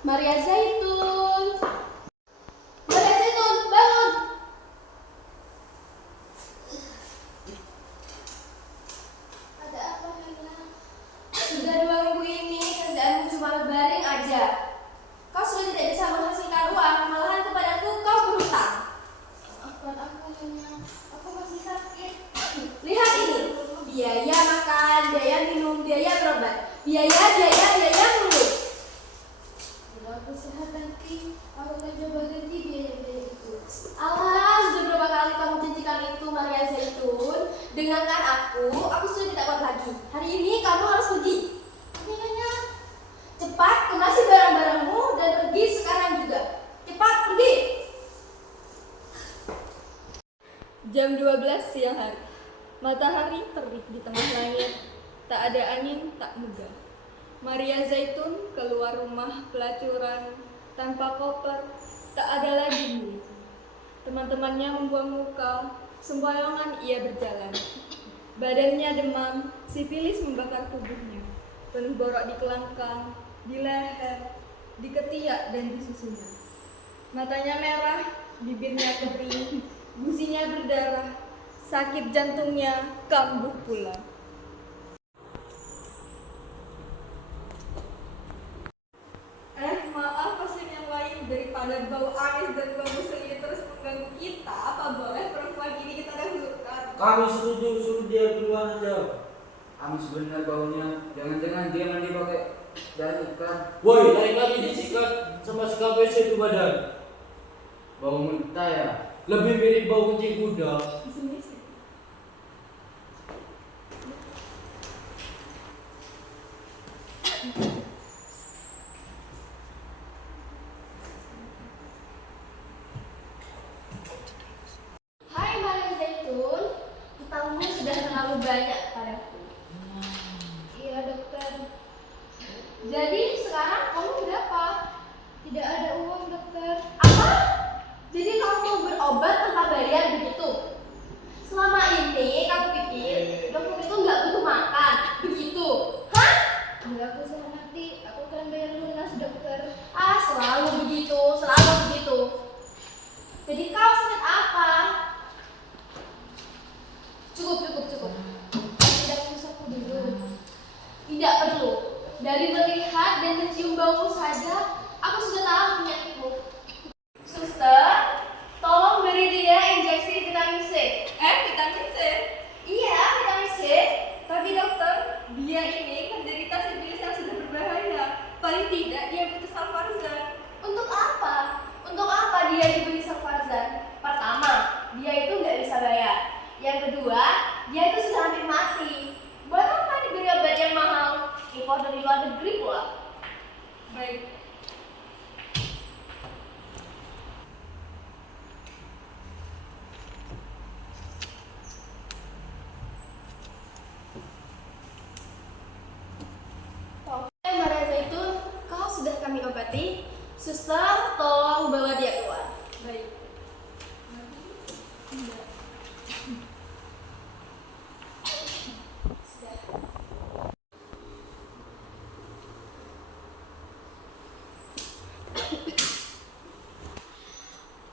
Maria Zaitun. Maria Zaitun, bangun. Ada apa, Hana? Sudah 2 minggu ini kerjaanmu cuma berbaring aja. Kau sudah tidak bisa menghasilkan uang, malahan kepadaku kau berhutang. Maafkan aku, Hana. Aku masih sakit. Lihat ini, biaya makan, biaya minum, biaya berobat, biaya mulu. Bila aku sehat nanti, aku akan coba ganti biaya-biaya itu. Alah, sudah berapa kali kamu janjikan itu, Maria Zaitun? Dengarkan aku sudah tidak kuat lagi. Hari ini kamu harus pergi. Nyonya, cepat kemasi barang-barangmu dan pergi sekarang juga. Cepat pergi. Jam 12 siang hari. Matahari terik di tengah langit. Tak ada angin, tak megah. Maria Zaitun keluar rumah pelacuran tanpa koper. Tak ada lagi milik. Teman-temannya membuang muka. Sembayangan ia berjalan. Badannya demam, sifilis membakar tubuhnya. Penuh borok di kelangkang, di leher, di ketiak dan di susunya. Matanya merah, bibirnya kering, gusinya berdarah, sakit jantungnya kambuh pula. Maaf pasien yang lain, daripada bau amis dan bau busuk ini terus mengganggu kita, apa boleh perempuan ini kita dahulukan? Kami setuju, suruh dia duluan aja. Amis benar baunya. Jangan-jangan dia mandi pakai darah ikan. Woi, lain kali disikat sama si KPC itu badan. Bau mentah ya. Lebih mirip bau kucing kuda. Hai Maria Zaitun, hutangmu sudah terlalu banyak padaku. Iya dokter. Jadi sekarang kamu berapa? Tidak ada uang dokter. Apa? Jadi kamu mau berobat tanpa bayar begitu? Selama ini kamu pikir dokter itu nggak butuh makan, begitu? Hah? Bila aku sehat nanti, aku akan bayar lunas dokter. Ah, selalu begitu, selalu begitu. Jadi kau sakit apa? Cukup. Tidak usahku dulu. Tidak perlu. Dari melihat dan mencium baumu saja, aku sudah tahu penyakitmu. Suster, tolong beri dia injeksi vitamin C. Vitamin C? Iya, vitamin C. Tapi dokter, dia ini menderita sifilis yang sudah berbahaya. Paling tidak dia butuh salvarizan. Untuk apa? Untuk apa dia diberi salvarizan? Pertama, dia itu nggak bisa bayar. Yang kedua, dia itu sudah hampir mati. Buat apa diberi obat yang mahal? Impor dari luar negeri pula. Baik. Maria Zaitun, kau sudah kami obati. Suster, tolong bawa dia keluar. Baik.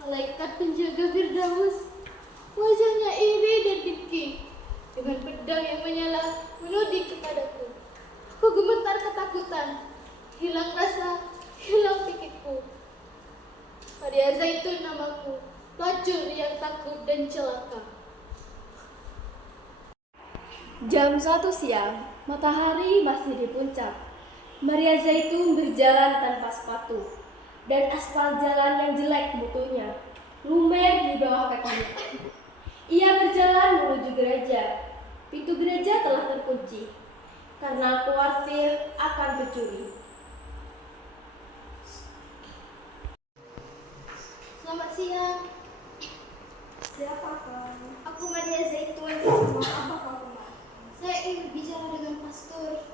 Malaikat penjaga Firdaus, wajahnya iri dan dengki, dengan pedang yang menyala menuding kepadaku. Aku gemetar ketakutan, hilang rasa, hilang pikirku. Maria Zaitun namaku, pelacur yang takut dan celaka. Jam 1 siang, matahari masih di puncak. Maria Zaitun berjalan tanpa sepatu, dan aspal jalan yang jelek mutunya, lumer di bawah kakinya. Ia berjalan menuju gereja. Pintu gereja telah terkunci, karena khawatir akan pencuri. Selamat siang. Siapa kau? Aku Maria Zaitun. Mau apa kau kemari? Saya ingin bicara dengan pastor.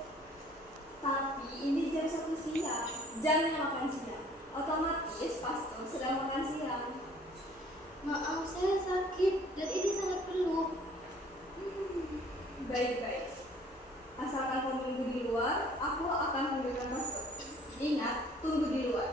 Tapi ini jam 1 siang, jamnya makan siang. Otomatis pastor sedang makan siang. Maaf, saya sakit dan ini sangat perlu. Baik. Asalkan kau menunggu di luar, aku akan panggilkan pastor. Ingat, tunggu di luar.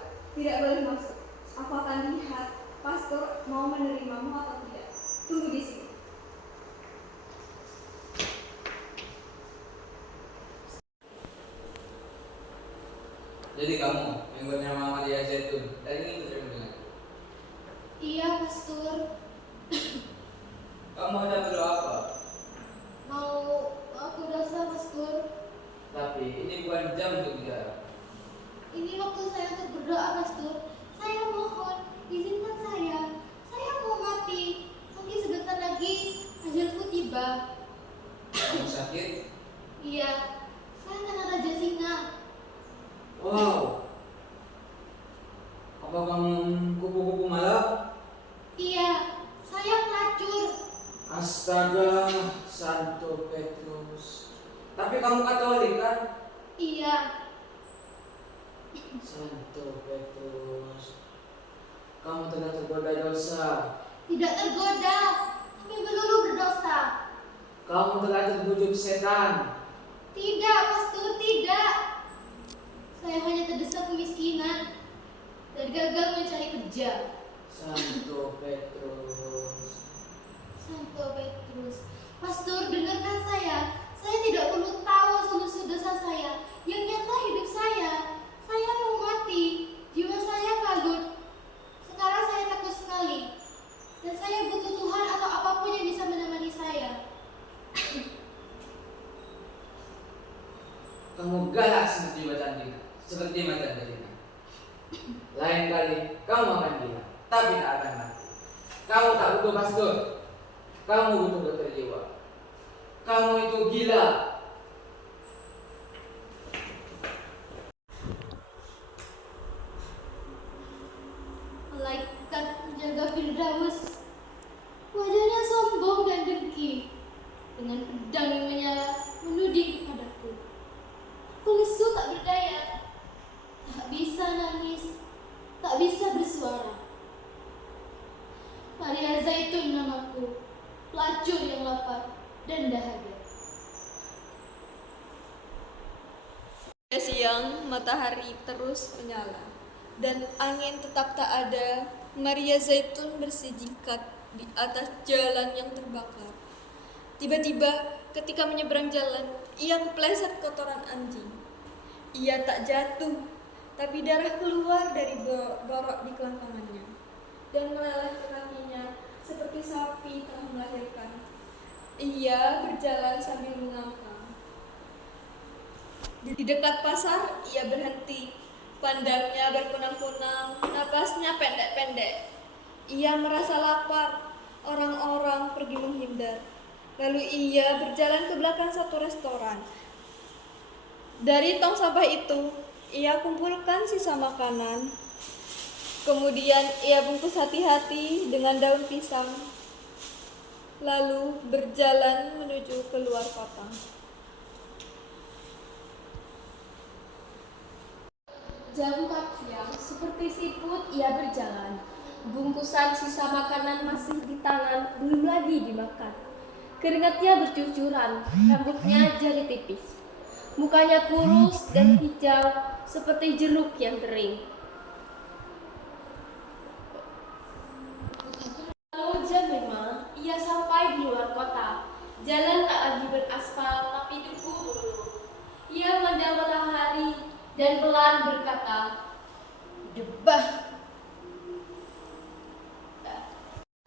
Jadi kamu yang bernama Maria Zaitun dan ingin bertemu denganku. Iya, Pastor. Kamu ada perlu apa? Mau aku dosa, Pastor. Tapi ini bukan jam untuk bicara. Ini waktu saya untuk berdoa, Pastor. Saya mohon, izinkan saya. Saya mau mati. Nanti sebentar lagi ajalku tiba. Kamu sakit? Iya, saya kena raja singa. Wow. Apa kamu kupu-kupu malam? Iya, saya pelacur. Astaga, Santo Petrus. Tapi kamu Katolik kan? Iya, Santo Petrus. Kamu telah tergoda dosa. tidak tergoda, tapi melulu berdosa. Kamu telah terbujuk setan. Tidak, Pastor, tidak. Saya hanya terdesak kemiskinan dan gagal mencari kerja. Santo Petrus. Santo Petrus, Pastor, dengarkan saya. Saya tidak perlu tahu seluruh dosa saya. Yang nyata hidup saya. Saya mau mati. Jiwa saya kalut. Sekarang saya takut sekali. Dan saya butuh Tuhan atau apapun yang bisa menemani saya. Kamu galak seperti macan Dina. Seperti macan Dina. Lain kali kamu akan gila, tapi tak akan mati. Kamu tak butuh pastor. Kamu butuh dokter jiwa. Kamu itu gila. Malaikat penjaga Firdaus, wajahnya sombong dan dengki, dengan pedang yang menyala menuding kepadaku. Aku lesu tak berdaya, tak bisa nangis, tak bisa bersuara. Maria Zaitun namaku, pelacur yang lapar dan dahaga. Siang, matahari terus menyala dan angin tetap tak ada. Maria Zaitun bersijingkat di atas jalan yang terbakar. Tiba-tiba ketika menyeberang jalan, ia kepleset kotoran anjing. Ia tak jatuh, tapi darah keluar dari borok di kelangkangannya dan meleleh ke kakinya seperti sapi tengah melahirkan. Ia berjalan sambil mengangkang. Di dekat pasar, ia berhenti. Pandangnya berkunang-kunang, napasnya pendek-pendek. Ia merasa lapar. Orang-orang pergi menghindar. Lalu ia berjalan ke belakang satu restoran. Dari tong sampah itu, ia kumpulkan sisa makanan. Kemudian ia bungkus hati-hati dengan daun pisang. Lalu berjalan menuju keluar kota. Jam 4 siang, seperti siput ia berjalan. Bungkusan sisa makanan masih di tangan, belum lagi dimakan. Keringatnya bercucuran, rambutnya jadi tipis. Mukanya kurus dan hijau seperti jeruk yang kering. Lalu jam 5, ia sampai di luar kota. Jalan tak lagi beraspal, tapi debu melulu. Ia memandang matahari dan pelan berkata, "Debah."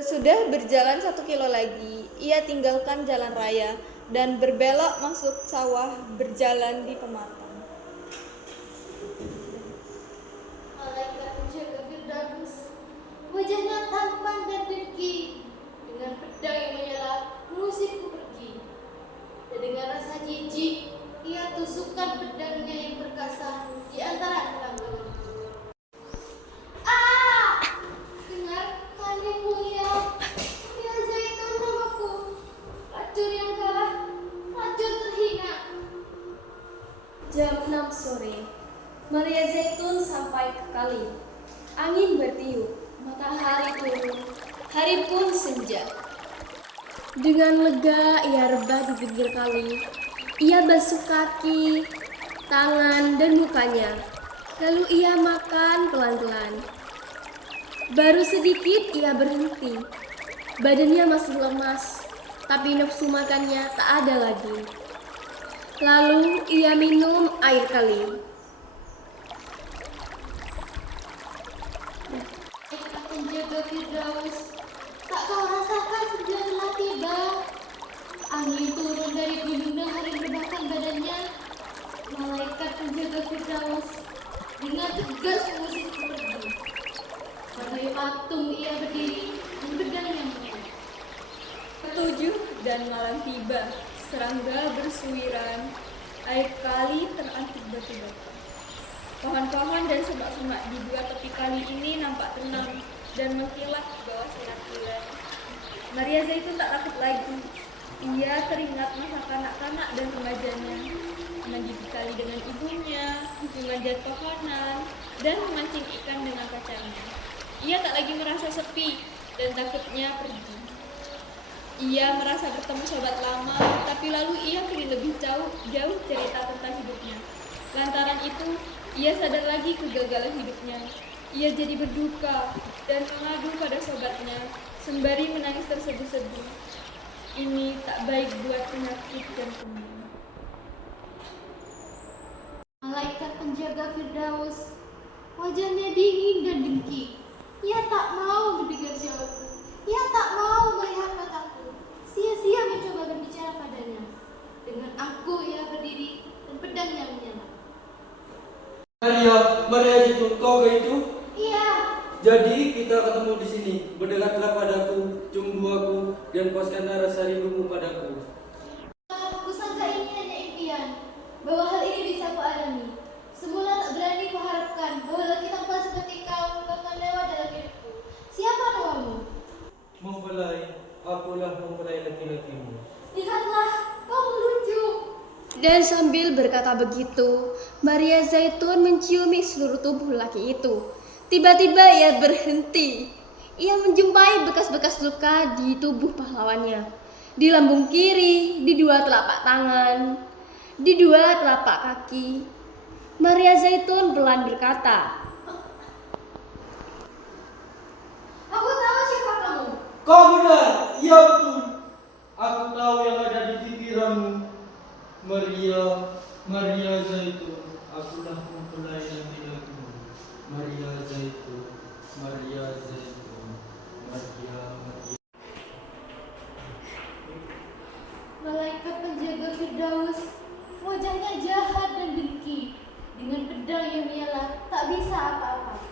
Sudah berjalan 1 kilo lagi, ia tinggalkan jalan raya dan berbelok masuk sawah berjalan di pematang. Malaikat penjaga Firdaus, wajahnya tampan dan dengki, dengan pedang yang menyala mengusikku pergi. Dan dengan rasa jijik, ia tusukkan pedangnya yang perkasa di antara kelangganganku. Ah! Dengarkan yang mulia, Maria Zaitun namaku, pelacur yang kalah, pelacur terhina. Jam 6 sore, Maria Zaitun sampai ke kali. Angin bertiup, matahari turun, hari pun senja. Dengan lega ia rebah di pinggir kali. Ia basuh kaki, tangan, dan mukanya. Lalu ia makan pelan-pelan. Baru sedikit ia berhenti. Badannya masih lemas, tapi nafsu makannya tak ada lagi. Lalu ia minum air kali. penjaga Firdaus, tak kau rasakan senja telah tiba? Angin turun dari gunung dan hari merebahkan badannya. Malaikat penjaga Firdaus dengan tegas mengusirku pergi. Bagai patung ia berdiri dan pedangnya menguat. Ketujuh dan malam tiba, serangga bersuiran, air kali terantik batu-batu. Pohon-pohon dan semak-semak di dua tepi kali ini nampak tenang dan mengkilat di bawah sinar bulan. Maria Zaitun tak takut lagi. Ia teringat masa kanak-kanak dan remajanya, mandi di kali dengan ibunya, memanjat pohonan, dan memancing ikan dengan kacangnya. Ia tak lagi merasa sepi dan takutnya pergi. Ia merasa bertemu sahabat lama, tapi lalu ia ingin lebih jauh cerita tentang hidupnya. Lantaran itu, ia sadar lagi kegagalan hidupnya. Ia jadi berduka dan mengadu pada sobatnya, sembari menangis terseduh-seduh. Ini tak baik buat penyakit jantungnya. Malaikat penjaga Firdaus, wajahnya dingin dan dengki. Ia tak mau mendengar jawabku. Ia tak mau melihat mataku. Sia-sia mencoba berbicara padanya. Dengan angkuh ia berdiri dan pedangnya menyala. Maria itu kau ke itu? Iya, Jadi kita ketemu di sini. Berdekatlah padaku, cumbuaku, dan puaskanlah rasa rindumu padaku. kusangka ini hanya impian, bahwa hal ini bisa kualami. Semula tak berani kuharapkan bahwa lelaki tampan seperti kau bakal lewat dalam hidupku. Siapa namamu? Mempelai, akulah mempelai laki-lakimu. Lihatlah, kau meluncur. Dan sambil berkata begitu, Maria Zaitun menciumi seluruh tubuh laki itu. Tiba-tiba ia berhenti. Ia menjumpai bekas-bekas luka di tubuh pahlawannya. Di lambung kiri, di dua telapak tangan, di dua telapak kaki. Maria Zaitun pelan berkata, Aku tahu siapa kamu. Kau benar, iya betul. Aku tahu yang ada di pikiranmu. Maria Zaitun, akulah mempelai laki-lakimu. Maria Zaitun, Maria Zaitun, Maria. Malaikat penjaga Firdaus, wajahnya jahat dan dengki. Dengan pedang yang menyala, tak bisa apa-apa.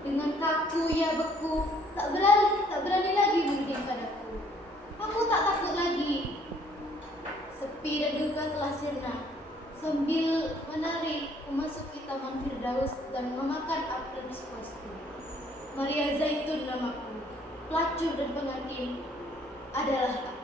Dengan kaku ia beku, tak berani lagi menuding padaku. Aku tak takut lagi. Sepi dan duka telah sirna. Sambil menari, memasuki taman Firdaus dan memakan apel sepuasku. Maria Zaitun namaku, pelacur dan pengantin adalah aku.